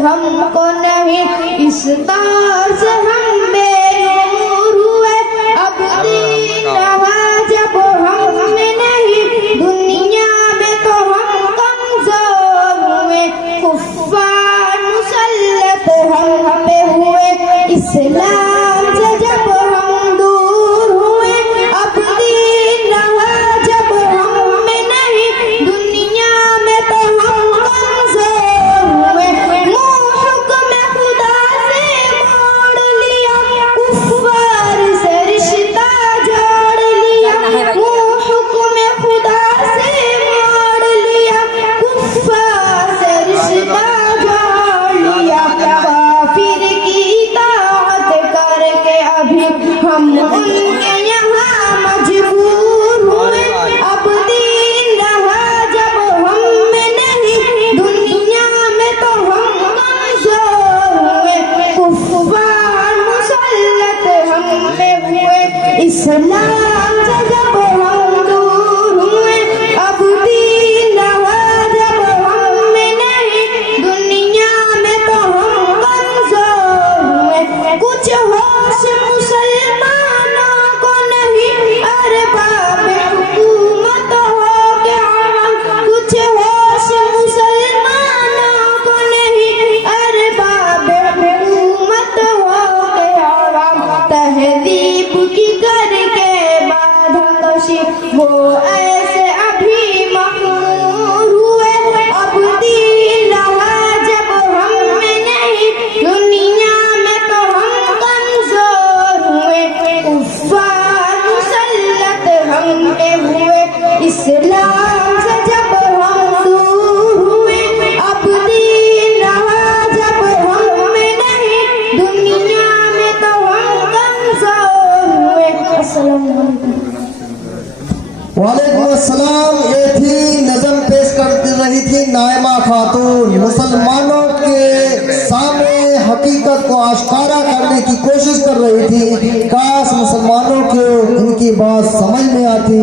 हमको नहीं, इस तार से हम बेनूर हुए। अब दिन रहा जब हम में नहीं, दुनिया में तो हम कमजोर हुए। कुफ्फार मुसल्लत हम पे हुए, इस्लाम से जब हम दूर हुए। अब दिन रहा जब हम में नहीं, दुनिया में तो हम कमजोर हुए। मुँह हुक्म खुदा से मोड़ लिया, कुफ्फार से रिश्ता जोड़ लिया। मुँह हुक्म खुदा से मोड़ लिया, कुफ्फार से रिश्ता जोड़ लिया। काफिर की इताअत करके अभी हम उनके यहाँ मजबूर हुए। अब दिन रहा जब हम में नहीं, दुनिया में तो हम कमजोर हुए। कुफ्फार मुसल्लत हम पे हुए, इस्लाम से जब हम दूर हुए। अब दिन रहा जब हम में नहीं, दुनिया में तो हम कमजोर हुए। कुछ होश मुसलमानों को नहीं, अरबाब हुकूमत हो गया हम। कुछ होश मुसलमानों को नहीं, अरबाब हुकूमत हो गया हम। तहजीब की करके बाधा कशी वो ऐसे अभी मखमूर हुए। अब दिन रहा जब हम में नहीं, दुनिया में तो हम कमजोर हुए। कुफ्फार मुसल्लत हम पे हुए, इस्लाम से जब हम दूर हुए। अब दिन रहा जब हम में नहीं, दुनिया में तो हम कमजोर हुए। अस्सलाम वालेकुम। वालेकुम अस्सलाम। ये थी नज़म पेश कर रही थी नाइमा खातून, मुसलमानों के सामने हकीकत को आश्कारा करने की कोशिश कर रही थी। काश मुसलमानों को इनकी बात समझ में आती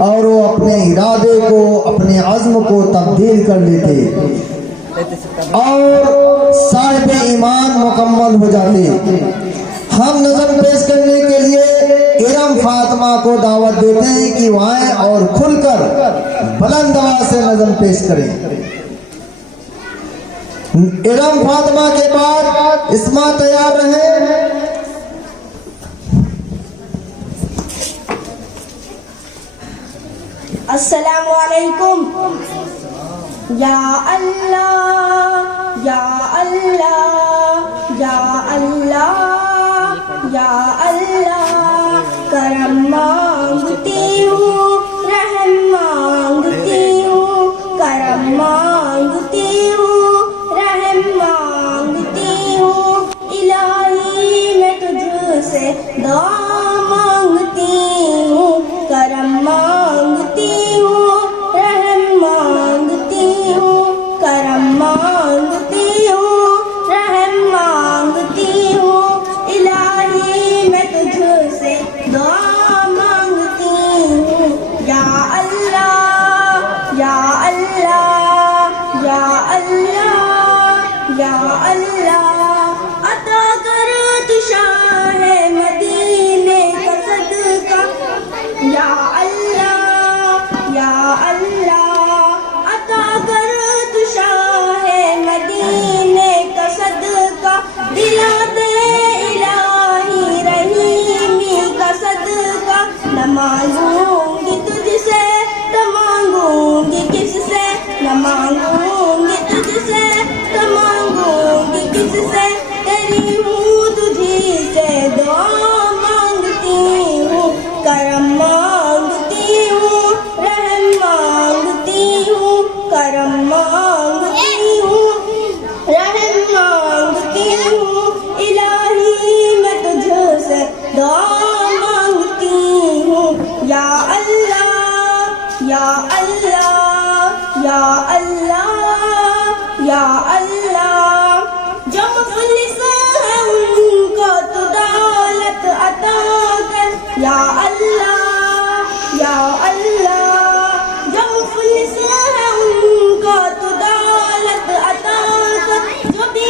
और वो अपने इरादे को, अपने अज़्म को तब्दील कर लेते और साहिब ईमान मुकम्मल हो जाते। हम नज़म पेश करने के लिए इरम फातिमा को दावत देते हैं कि वो आए और खुलकर बुलंद आवाज से नज़म पेश करें। इरम फातिमा के बाद इस्मा तैयार रहे। अस्सलामु अलैकुम। या अल्लाह या अल्लाह या अल्लाह या अल्लाह, करम मांगती हूँ, रहम मांगती हूँ। करम मांगती हूँ, रहम मांगती हूँ। इलाही मैं तुझसे दुआ मांगती हूँ। करम मांगती हूँ, रहम मांगती हूँ। करम मांगती हूँ, रहम मांगती हूँ। इलाही मैं तुझसे दुआ मांगती हूँ। या अल्लाह या अल्लाह या अल्लाह या अल्लाह, अता कर तू शाह मदीने का सदका। या अल्लाह या अल्लाह, अता कर तू शाह मदीने का सदका। दिला दे इलाही रहीमी का सदका। न मांगूंगी तुझसे तो मांगूंगी किससे, न मांगूंगी तुझसे तो मांगूंगी किससे। तेरी हूँ तुझी से दुआ मांगती हूँ। करम मांगती हूँ, रहम मांगती हूँ। करम मांगती हूँ, रहम मांगती हूँ। इलाही मैं तुझसे दुआ मांगती हूँ। या अल्लाह या अल्लाह या अल्लाह या अल्लाह, जो मुफलिस है उनको तू दौलत अता कर। या अल्लाह या अल्लाह, जो मुफलिस है उनको तू दौलत अता कर। जो भी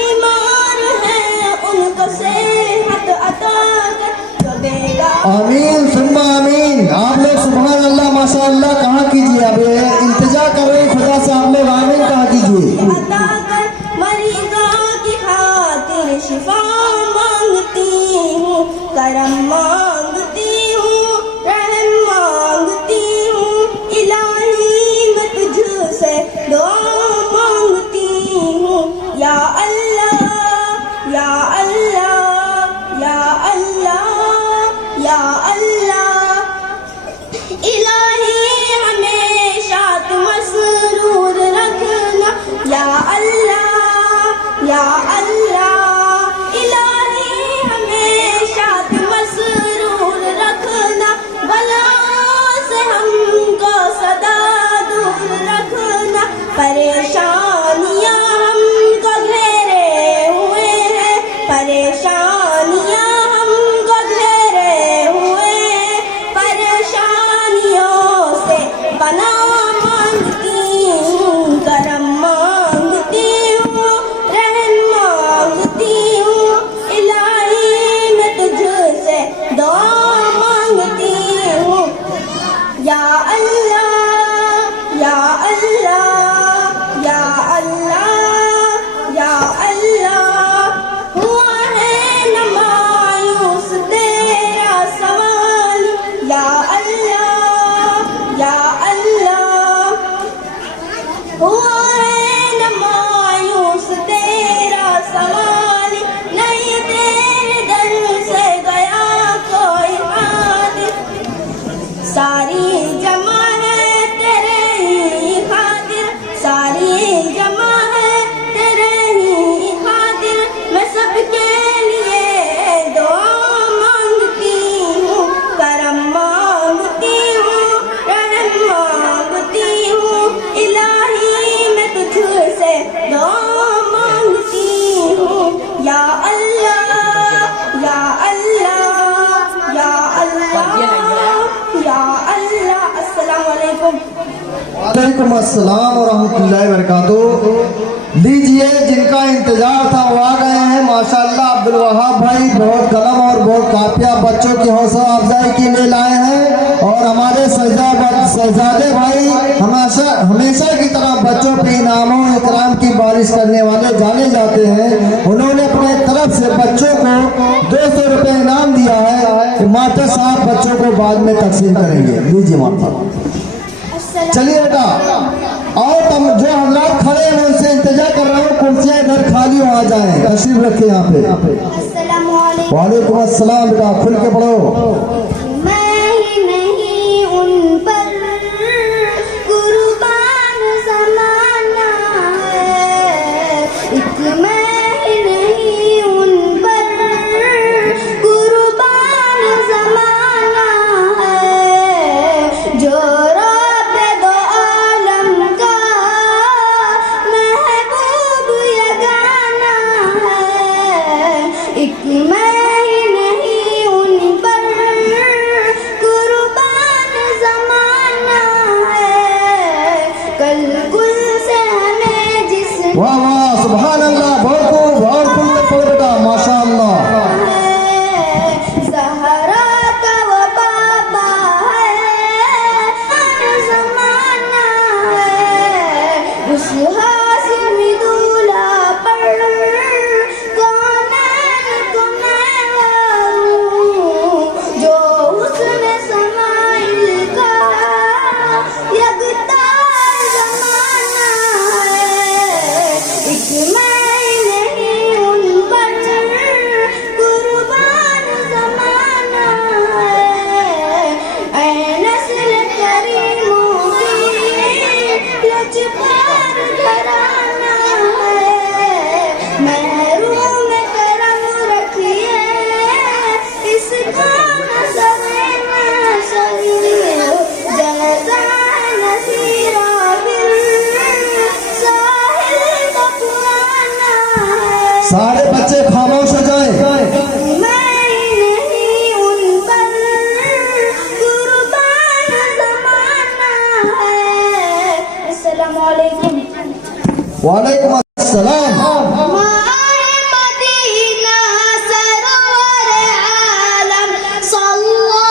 आमीन सुम्मा आमीन। आप लोग सुभान अल्लाह माशाअल्लाह कहा कीजिए, अब ये इल्तिजा कर रहे हैं खुदा से, आप लोग आमीन कहा कीजिए। अता कर मरीजों की खातिर शिफा मांगती हूँ, करम मांगती हूँ, रहम मांगती हूँ, इलाही मैं तुझसे दुआ मांगती हूँ। या अल्लाह या अल्लाह या अल्लाह या अल्लाह, इलाही हमेशा तुम मसरूर रखना। या अल्लाह या अल्लाह, इलाही हमेशा तुम मसरूर रखना। बला से हमको सदा दूर रखना। परेशानियां हमको घेरे हुए हैं, परेशानियां हमको घेरे हुए हैं, परेशानियों से पनाह मांगती हूँ, करम मांगती हूँ, रहम मांगती हूँ, इलाही मैं तुझसे दुआ मांगती हूँ। या अल्लाह या अल्लाह या अल्लाह या अल्लाह, हुआ है न मायूस तेरा सवाल। या अल्लाह या अल्लाह, हुआ है न मायूस तेरा सवाल। नहीं तेरे दर से गया कोई हाथ, सारी जमा है तेरे ही खातिर, सारी जमा है तेरे ही खातिर। मैं सबके लिए दुआ मांगती हूँ, करम मांगती हूँ, रहम मांगती हूँ, इलाही मैं तुझसे दुआ मांगती हूँ। या अल्लाह या अल्लाह या अल्लाह या अल्लाह। अस्सलाम वालेकुम। वालेकुम अस्सलाम व रहमतुल्लाहि व बरकातुहू। लीजिए, जिनका इंतजार था वो आ गए हैं माशाअल्लाह। अब्दुल वहाब भाई बहुत कलम और बहुत कापिया बच्चों की हौसला अफजाई के लिए लाए हैं, और हमारे शहजादे भाई हमेशा की तरह बच्चों पे इनामों इकराम की बारिश करने वाले जाने जाते हैं। उन्होंने अपने तरफ से बच्चों को 200 रुपये इनाम दिया है। मास्टर साहब बच्चों को बाद में तकसीम करेंगे। लीजिए माता। चलिए बेटा, और तुम जो हजरात खड़े हैं उनसे इंतजार कर रहे हो, कुर्सियां इधर खाली हो, आ जाए, तशरीफ रखे यहाँ पे। अस्सलामु अलैकुम। वालेकुम अस्सलाम। बेटा खुल के पढ़ो। मैं ही नहीं उन पर कुर्बान ज़माना है, एक मैं ही नहीं उन पर कुर्बान ज़माना है। जो रब दो आलम का महबूब यगाना है, एक मैं ही नहीं उन पर कुर्बान ज़माना है। कल कुल से हमें जिस वाह वाह सुभान अल्लाह, बहुत खूब, और खुल के पढ़ो बेटा माशाअल्लाह। ज़हरा का वो बाबा है, हर ज़माना है। उस हाशिमी दूल्हा पर कौनैन को मैं वारूं, जो हुस्न समाइल का यकतार ज़माना है। एक मैं नहीं उन पर कुर्बान ज़माना है। ऐ नस्ल करीमों की लचकार घराना है। महरूम करम रखिए इसका नज़रे में शरीर, जैसा नसीरा फिर साहिल का पुराना है। सारे बच्चे खामोश हो जाएं। मैं नहीं उन पर कुर्बान ज़माना है। अस्सलामु अलैकुम। वालेकुम अस्सलाम। माए मदीना सरवर आलम सल्लल्लाहु